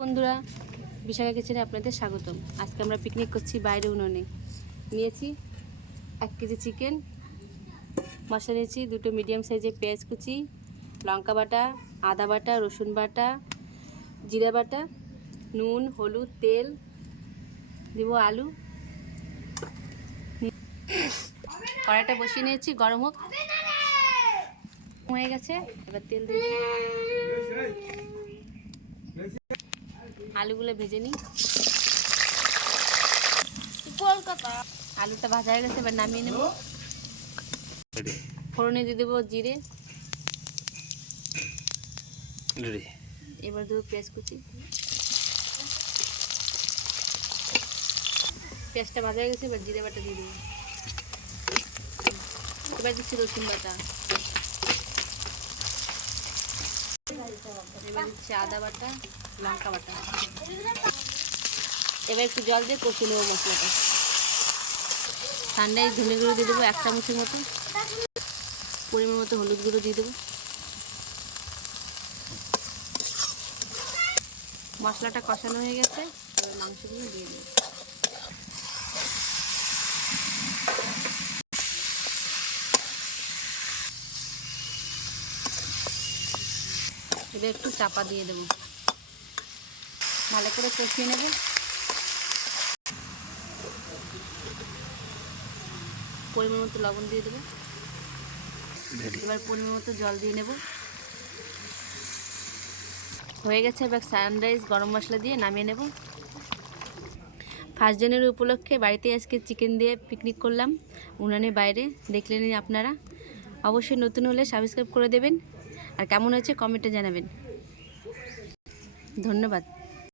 বন্ধুরা, বিশাখা কিচেনে আপনাদের স্বাগতম। আজকে আমরা পিকনিক করছি বাইরে উনুনে। নিয়েছি এক কেজি চিকেন মশলা নিয়েছি দুটো মিডিয়াম সাইজের পেঁয়াজ কুচি, লঙ্কা বাটা, আদা বাটা, রসুন বাটা, জিরা বাটা, নুন, হলুদ, তেল, দেব আলু। কড়াইটা বসিয়ে নিয়েছি, গরম হোক। হয়ে গেছে, এবার তেল দিয়ে আলুগুলো ভেজে নিই। কলকাতা। আলুটা ভাজা হয়ে গেছে এবার নামিয়ে নেব। ফোড়নে দিয়ে দেবো জিরে। এবার দেবো পেঁয়াজ কুচি। পেঁয়াজটা ভাজা হয়ে গেছে এবার জিরে বাটা দিয়ে দেবো। এবার দিচ্ছি রসুন বাটা। এবার দিচ্ছি আদা বাটা। লঙ্কা বাটা। এবার একটু জল দিয়ে কষিয়ে নেব মশলাটা। ঠান্ডায় ধনে গুঁড়ো দিয়ে দেবো এক চামচের মতো। পরিমাণ মতো হলুদ গুঁড়ো দিয়ে দেবো। মশলাটা কষানো হয়ে গেছে এবার মাংসগুলো দিয়ে দেবো। এবার একটু চাপা দিয়ে দেবো। ভালো করে কষিয়ে নেব। পরিমাণ মতো লবণ দিয়ে দেবো। এবার পরিমাণ মতো জল দিয়ে নেব। হয়ে গেছে এবার সানরাইজ গরম মশলা দিয়ে নামিয়ে নেব। ফার্স্ট জানুয়ারি উপলক্ষে বাড়িতে আজকে চিকেন দিয়ে পিকনিক করলাম উনানের বাইরে দেখলেন আপনারা। অবশ্যই নতুন হলে সাবস্ক্রাইব করে দেবেন। আর কেমন হয়েছে কমেন্টে জানাবেন। ধন্যবাদ।